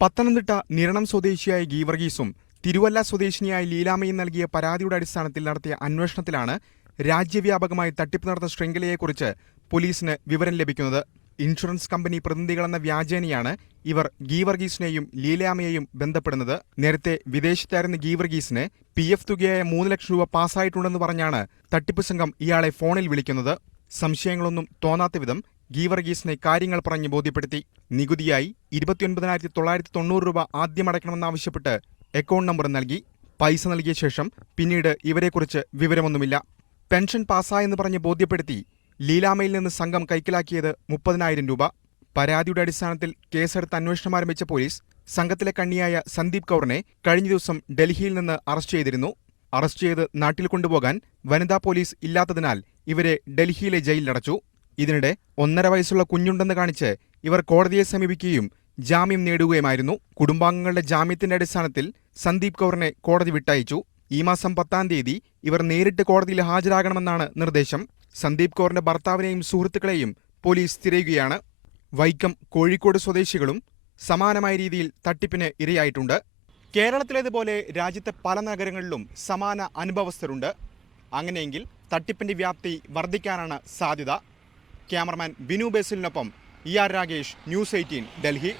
പത്തനംതിട്ട നിരണം സ്വദേശിയായ ഗീവർഗീസും തിരുവല്ല സ്വദേശിനിയായ ലീലാമ്മയും നൽകിയ പരാതിയുടെ അടിസ്ഥാനത്തിൽ നടത്തിയ അന്വേഷണത്തിലാണ് രാജ്യവ്യാപകമായി തട്ടിപ്പ് നടന്ന ശൃംഖലയെക്കുറിച്ച് പോലീസിന് വിവരം ലഭിക്കുന്നത്. ഇൻഷുറൻസ് കമ്പനി പ്രതിനിധികളെന്ന വ്യാജേനയാണ് ഇവർ ഗീവർഗീസിനെയും ലീലാമ്മയെയും ബന്ധപ്പെടുന്നത്. നേരത്തെ വിദേശത്തായിരുന്ന ഗീവർഗീസിന് PF തുകയായ 3 ലക്ഷം രൂപ പാസ്സായിട്ടുണ്ടെന്ന് പറഞ്ഞാണ് തട്ടിപ്പ് സംഘം ഇയാളെ ഫോണിൽ വിളിക്കുന്നത്. സംശയങ്ങളൊന്നും തോന്നാത്ത വിധം ഗീവർഗീസിനെ കാര്യങ്ങൾ പറഞ്ഞ് ബോധ്യപ്പെടുത്തി. നികുതിയായി 29,990 രൂപ ആദ്യമടയ്ക്കണമെന്നാവശ്യപ്പെട്ട് അക്കൗണ്ട് നമ്പർ നൽകി. പൈസ നൽകിയ ശേഷം പിന്നീട് ഇവരെക്കുറിച്ച് വിവരമൊന്നുമില്ല. പെൻഷൻ പാസ്സായെന്ന് പറഞ്ഞ് ബോധ്യപ്പെടുത്തി ലീലാമ്മയിൽ നിന്ന് സംഘം കൈക്കലാക്കിയത് 30,000 രൂപ. പരാതിയുടെ അടിസ്ഥാനത്തിൽ കേസെടുത്ത് അന്വേഷണം ആരംഭിച്ച പോലീസ് സംഘത്തിലെ കണ്ണിയായ സന്ദീപ് കൗറിനെ കഴിഞ്ഞ ദിവസം ഡൽഹിയിൽ നിന്ന് അറസ്റ്റ് ചെയ്തിരുന്നു. അറസ്റ്റ് ചെയ്ത് നാട്ടിൽ കൊണ്ടുപോകാൻ വനിതാ പോലീസ് ഇല്ലാത്തതിനാൽ ഇവരെ ഡൽഹിയിലെ ജയിലിലടച്ചു. ഇതിനിടെ 1.5 വയസ്സുള്ള കുഞ്ഞുണ്ടെന്ന് കാണിച്ച് ഇവർ കോടതിയെ സമീപിക്കുകയും ജാമ്യം നേടുകയുമായിരുന്നു. കുടുംബാംഗങ്ങളുടെ ജാമ്യത്തിന്റെ അടിസ്ഥാനത്തിൽ സന്ദീപ് കൗറിനെ കോടതി വിട്ടയച്ചു. ഈ മാസം 10-ാം തീയതി ഇവർ നേരിട്ട് കോടതിയിൽ ഹാജരാകണമെന്നാണ് നിർദ്ദേശം. സന്ദീപ് കൗറിന്റെ ഭർത്താവിനെയും സുഹൃത്തുക്കളെയും പോലീസ് തിരയുകയാണ്. വൈക്കം, കോഴിക്കോട് സ്വദേശികളും സമാനമായ രീതിയിൽ തട്ടിപ്പിന് ഇരയായിട്ടുണ്ട്. കേരളത്തിലേതുപോലെ രാജ്യത്തെ പല നഗരങ്ങളിലും സമാന അനുഭവസ്ഥരുണ്ട്. അങ്ങനെയെങ്കിൽ തട്ടിപ്പിന്റെ വ്യാപ്തി വർദ്ധിക്കാനാണ് സാധ്യത. ക്യാമറമാൻ ബിനു ബേസിലിനൊപ്പം ER രാഗേഷ്, News 18, ഡൽഹി.